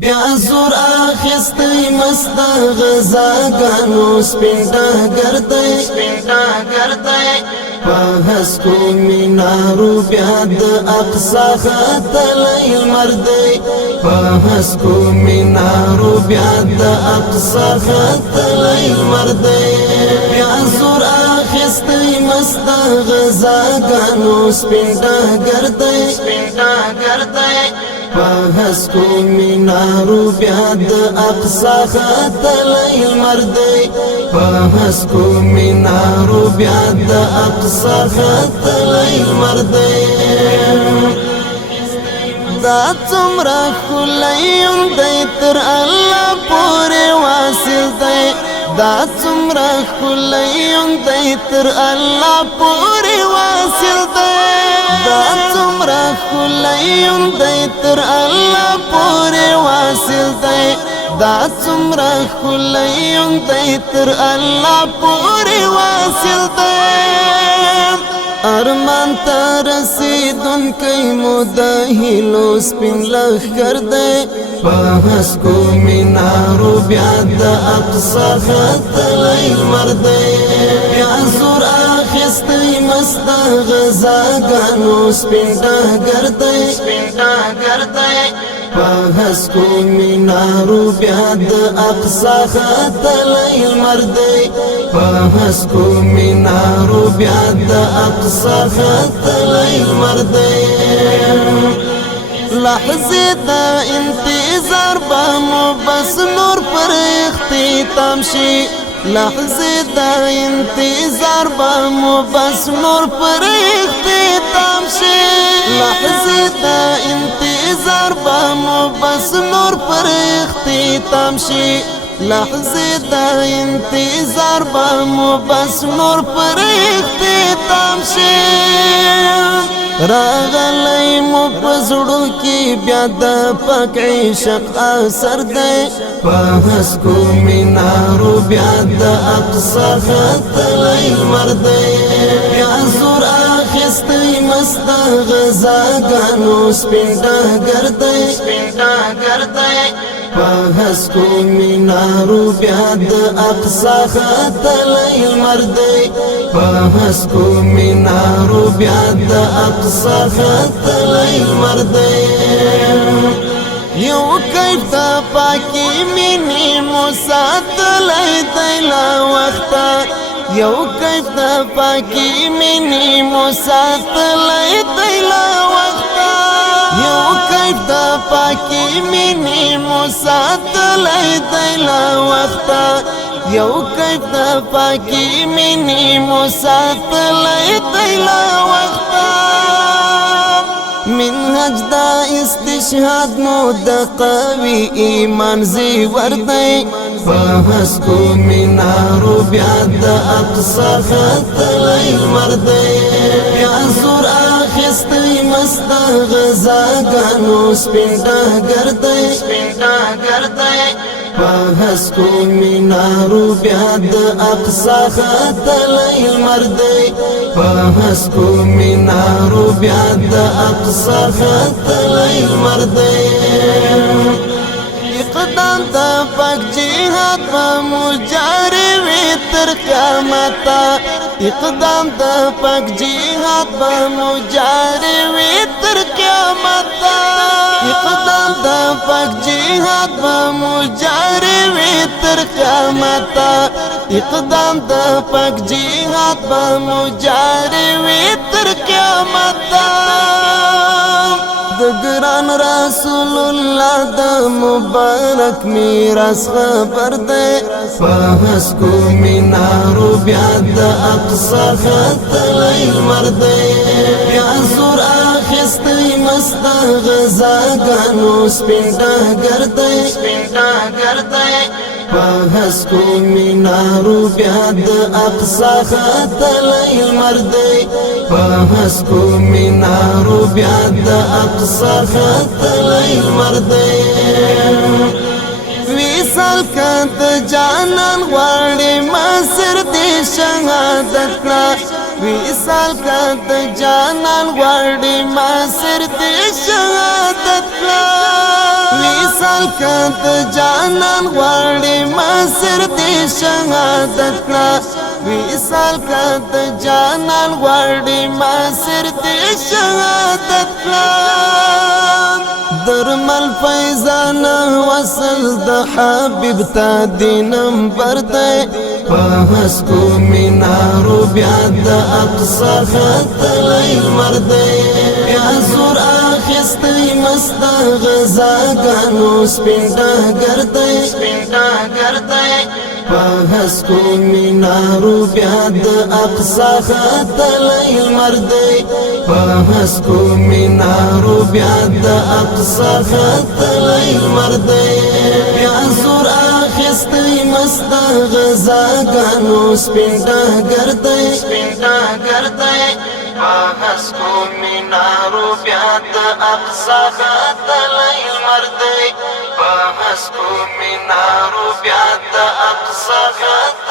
بیا زور اخستی مست غزاګانو سپینډا ګرځي په هسکو مینارو بیا د اقصا ختلی مردی په هسکو مینارو بیا د اقصا ختلی مردی بیا زور اخستی مست غزاګانو سپینډا ګرځي په هسکو مینارو بیا د اقصا ختلی مردی په هسکو مینارو بیا د اقصا ختلی مردی دا څومره ښکلی دی تر الله پورې واصل دی دا څومره ښکلی دی تر الله پورې واصل دی دا څومره ښکلی دی تر الله پورې واصل دی دا څومره ښکلی دی تر الله پورې واصل دی ارمان ته رسیدونکی مو د هیلو سپین لښکر دی په هسکو مینارو بیا د اقصا ختلی مردی بیا زور اخستی مست غزاګانو سپینډا ګرځي په هسکو مینارو بیا د اقصا ختلی مردی په هسکو مینارو بیا د اقصا ختلی مردی لحظه دا انتظار با مو بس نور پر اختتام شي لحظه دا انتظار با مو بس نور پر اختتام شي لحظه دا انتظار با مو بس نور پر اختتام شي لحظه دا انتظار با مو بس نور پر اختتام شي راغلی مو پزړو کې بیا د پاک عشق اثر دی په هسکو مینارو بیا د اقصا ختلی مردی بیا زور اخستی مست غزاګانو سپینډا ګرځي په هسکو مینارو بیا د اقصا ختلی مردی په هسکو مینارو بیا د اقصا ختلی مردی یو کیف د پاکی مینی مساتلی دی لا وخته یو کیف د پاکی مینی مساتلی دی لا وخته یو کیف د پاکی مینی مساتلی دی لا وخته یو کیف د پاکی مینی مساتلی دی لا وخته منهج دا استشهاد مو د قوي ایمان زیور دی په هسکو مینارو بیا د اقصا ختلی مردی بیا زور اخستی مست غزاګانو سپینډا ګرځي په هسکو مینارو بیا د اقصا ختلی مردی په هسکو مینارو بیا د اقصا ختلی مردی اقدام د پاک جهاد په مجاری وی تر قیامتا اقدام د پاک جهاد په مجاری وی تر قیامتا اقدام د پاک جهاد په مجاری وی تر قیامتا اقدام د پاک جهاد په مجاری وی تر قیامتا د ګران رسول الله د مبارک میراث خبر دی په هسکو مینارو بیا د اقصا ختلی مردی بیا زور اخستی مست غزاګانو سپینډا ګرځي په هسکو مینارو بیا د اقصا ختلی مردی په هسکو مینارو بیا د اقصا ختلی مردی وصال کا د جانان غواړي مصر دی شهادت کړه وصال کا د جانان غواړي مصر دی شهادت کړه وصال کد جانان غواړي مسر دې شهادت کړه وصال کد جانان غواړي مسر دې شهادت کړه درمل فیضان وصل د حبیب تا دینم برده پاس کو مینارو بیا د اقصا خط لیل مرده بیا زور آخستی مست غزاگانو سپینڈا گرده پاس کو مینارو بیا د اقصا خط لیل مرده پاس کو مینارو بیا د اقصا خط لیل مرده بیا زور آخستی مست غزاگانو سپینڈا گرده پاس کو مینارو بیا د اقصا خط لیل مرده پاس کو مینارو بیا د اقصا خط